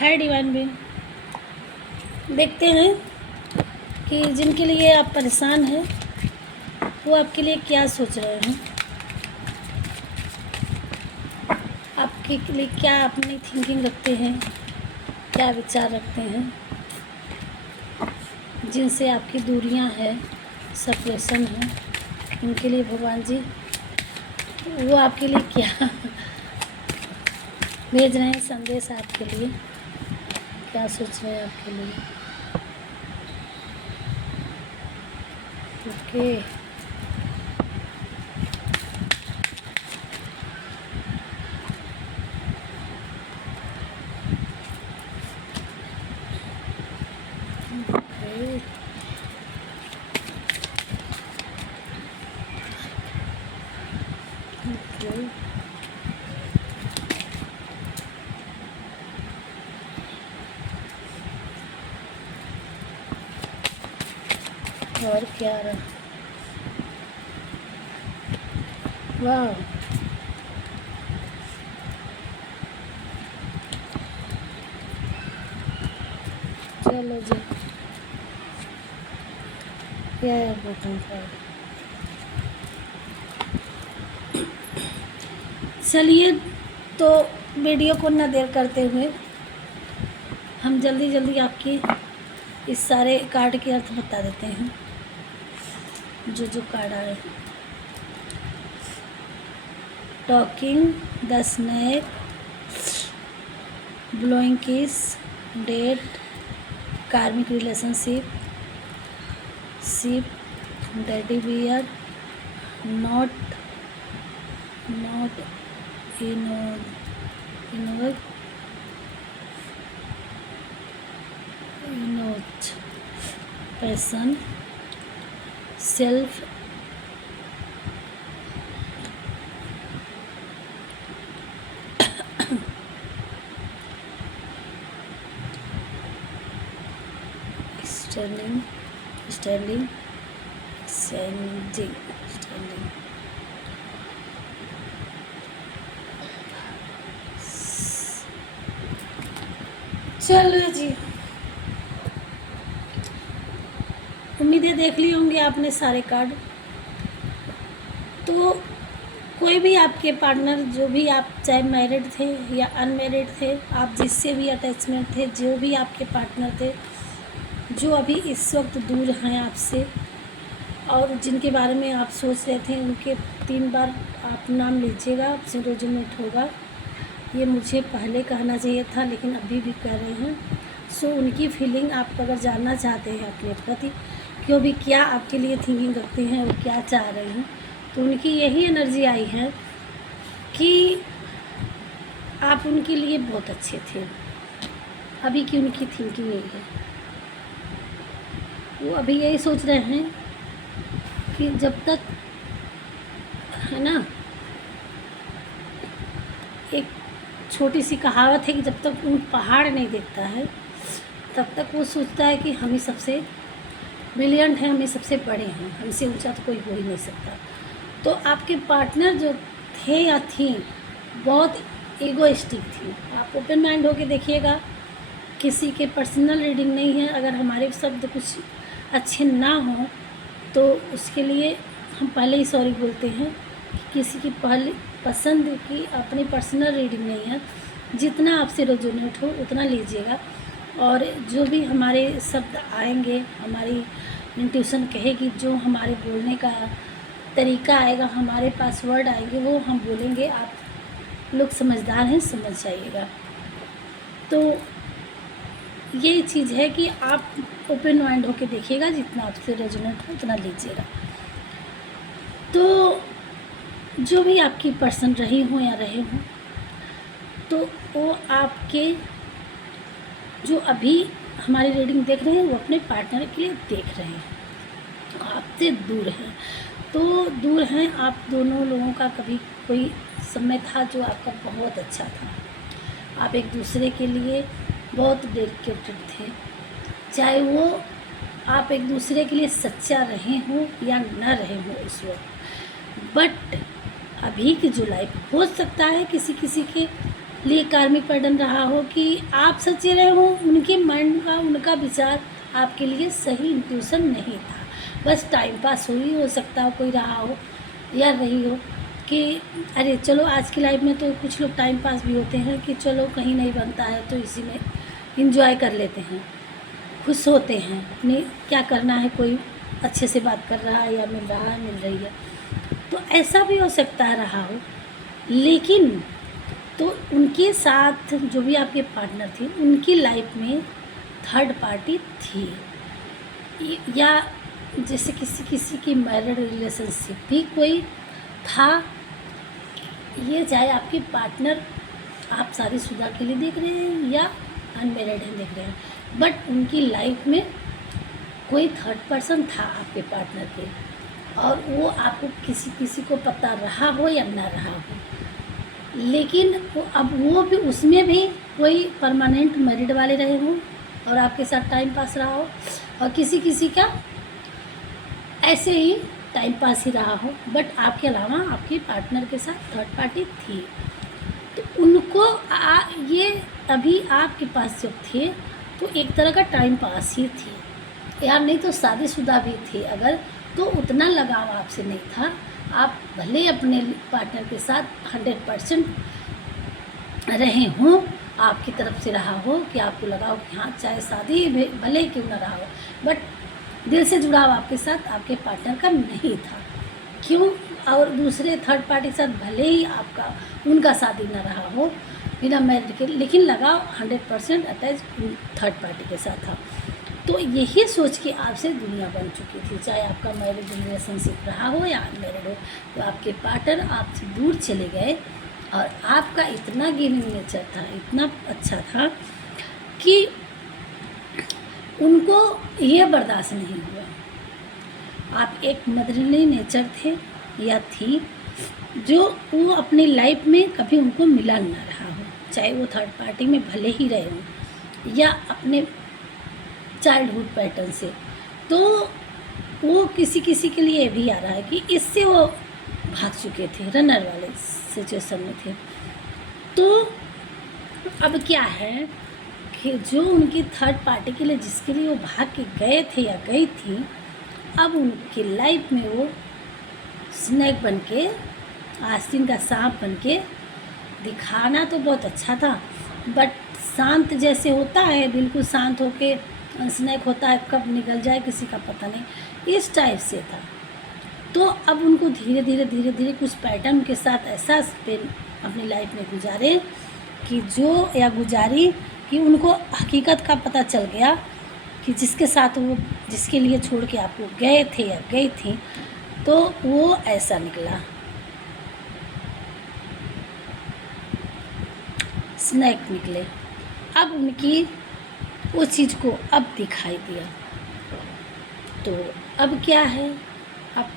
Hi divine been, देखते हैं कि जिनके लिए आप परेशान हैं वो आपके लिए क्या सोच रहे हैं, आपके लिए क्या अपनी थिंकिंग रखते हैं, क्या विचार रखते हैं, जिनसे आपकी दूरियां हैं, सेपरेशन है, उनके लिए भगवान जी वो आपके लिए क्या भेज रहे हैं संदेश आपके लिए, क्या सोच रहे हैं आपके लिए। ओके, ओके, और क्या रहा। वाह, चलो जी, क्या है बटन पर। चलिए, तो वीडियो को ना देर करते हुए हम जल्दी जल्दी आपकी इस सारे कार्ड के अर्थ बता देते हैं जो जो कार्ड आए। Talking, the snake, blowing kiss, date, karmic relationship, ship, daddy bear, not इनोट passion, self standing standing standing standing चलो जी, उम्मीदें देख ली होंगी आपने सारे कार्ड। तो कोई भी आपके पार्टनर, जो भी आप चाहे मैरिड थे या अनमैरिड थे, आप जिससे भी अटैचमेंट थे, जो भी आपके पार्टनर थे जो अभी इस वक्त दूर हैं आपसे और जिनके बारे में आप सोच रहे थे, उनके 3 बार आप नाम लीजिएगा, आपसे रेजोनेट होगा। ये मुझे पहले कहना चाहिए था लेकिन अभी भी कह रहे हैं। सो उनकी फीलिंग आप अगर जानना चाहते हैं अपने प्रति, क्यों भी क्या आपके लिए थिंकिंग रखते हैं और क्या चाह रहे हैं, तो उनकी यही एनर्जी आई है कि आप उनके लिए बहुत अच्छे थे। अभी की उनकी थिंकिंग यही है, वो अभी यही सोच रहे हैं कि जब तक, है ना, एक छोटी सी कहावत है कि जब तक ऊँट पहाड़ नहीं देखता है तब तक वो सोचता है कि हम ही सबसे ब्रिलियंट हैं, हम ही सबसे बड़े हैं, हमसे ऊंचा तो कोई हो ही नहीं सकता। तो आपके पार्टनर जो थे या थी बहुत ईगोइस्टिक थी। आप ओपन माइंड होके देखिएगा, किसी के पर्सनल रीडिंग नहीं है। अगर हमारे शब्द कुछ अच्छे ना हों तो उसके लिए हम पहले ही सॉरी बोलते हैं। किसी की पहले पसंद की अपनी पर्सनल रीडिंग नहीं है। जितना आपसे रेजोनेट हो उतना लीजिएगा, और जो भी हमारे शब्द आएंगे, हमारी इंट्यूशन कहेगी, जो हमारे बोलने का तरीका आएगा, हमारे पास वर्ड आएंगे, वो हम बोलेंगे। आप लोग समझदार हैं, समझ जाइएगा। तो ये चीज़ है कि आप ओपन माइंड होके देखिएगा, जितना आपसे रेजोनेट हो उतना लीजिएगा। तो जो भी आपकी पर्सन रही हो या रहे हों, तो वो आपके जो अभी हमारी रीडिंग देख रहे हैं वो अपने पार्टनर के लिए देख रहे हैं, तो आपसे दूर हैं। तो दूर हैं आप दोनों लोगों का। कभी कोई समय था जो आपका बहुत अच्छा था, आप एक दूसरे के लिए बहुत डेडिकेटेड थे, चाहे वो आप एक दूसरे के लिए सच्चा रहे हों या न रहे हों उस वक्त। बट अभी की जो लाइफ, हो सकता है किसी किसी के लिए कार्मिक पैटर्न रहा हो कि आप सच्चे रहे हो, उनके माइंड का उनका विचार आपके लिए सही इंट्यूशन नहीं था, बस टाइम पास हो सकता हो कोई रहा हो या रही हो कि अरे चलो आज की लाइफ में तो कुछ लोग टाइम पास भी होते हैं कि चलो कहीं नहीं बनता है तो इसी में इंजॉय कर लेते हैं, खुश होते हैं अपनी क्या करना है, कोई अच्छे से बात कर रहा है या मिल रहा है मिल रही है, तो ऐसा भी हो सकता है रहा हो। लेकिन तो उनके साथ जो भी आपके पार्टनर थे उनकी लाइफ में थर्ड पार्टी थी, या जैसे किसी किसी की मैरिड रिलेशनशिप भी कोई था, ये चाहे आपके पार्टनर आप शादीशुदा के लिए देख रहे हैं या अनमेरिड हैं देख रहे हैं, बट उनकी लाइफ में कोई थर्ड पर्सन था आपके पार्टनर के, और वो आपको किसी किसी को पता रहा हो या ना रहा हो, लेकिन अब वो भी उसमें भी कोई परमानेंट मैरिड वाले रहे हों और आपके साथ टाइम पास रहा हो, और किसी किसी का ऐसे ही टाइम पास ही रहा हो, बट आपके अलावा आपके पार्टनर के साथ थर्ड पार्टी थी, तो उनको ये अभी आपके पास जब थे तो एक तरह का टाइम पास ही थी यार, नहीं तो शादीशुदा भी थे अगर तो उतना लगाव आपसे नहीं था। आप भले अपने पार्टनर के साथ 100% रहे हों, आपकी तरफ से रहा हो कि आपको लगाओ कि हाँ चाहे शादी भले क्यों ना रहा हो, बट दिल से जुड़ाव आपके साथ आपके पार्टनर का नहीं था। क्यों? और दूसरे थर्ड पार्टी के साथ भले ही आपका उनका शादी ना रहा हो बिना मैरिड के, लेकिन लगाव 100% अटैच थर्ड पार्टी के साथ था। तो यही सोच के आपसे दुनिया बन चुकी थी, चाहे आपका मैरिड रिलेशनशिप रहा हो या अनमैरिड हो, तो आपके पार्टनर आपसे दूर चले गए और आपका इतना गिविंग नेचर था, इतना अच्छा था कि उनको ये बर्दाश्त नहीं हुआ। आप एक मदरली नेचर थे या थी जो वो अपनी लाइफ में कभी उनको मिला ना रहा हो, चाहे वो थर्ड पार्टी में भले ही रहे हों या अपने चाइल्डहुड पैटर्न से, तो वो किसी किसी के लिए भी आ रहा है कि इससे वो भाग चुके थे, रनर वाले सिचुएशन में थे। तो अब क्या है कि जो उनकी थर्ड पार्टी के लिए जिसके लिए वो भाग के गए थे या गई थी, अब उनकी लाइफ में वो स्नेक बन के, आस्तीन का सांप बन के दिखाना तो बहुत अच्छा था, बट शांत जैसे होता है, बिल्कुल शांत होके स्नेक होता है, कब निकल जाए किसी का पता नहीं, इस टाइप से था। तो अब उनको धीरे धीरे कुछ पैटर्न के साथ ऐसा अपनी लाइफ में गुजारे कि जो या गुजारी कि उनको हकीकत का पता चल गया कि जिसके साथ वो जिसके लिए छोड़ के आपको गए थे या गई थी, तो वो ऐसा निकला, स्नेक निकले। अब उनकी उस चीज़ को अब दिखाई दिया, तो अब क्या है, अब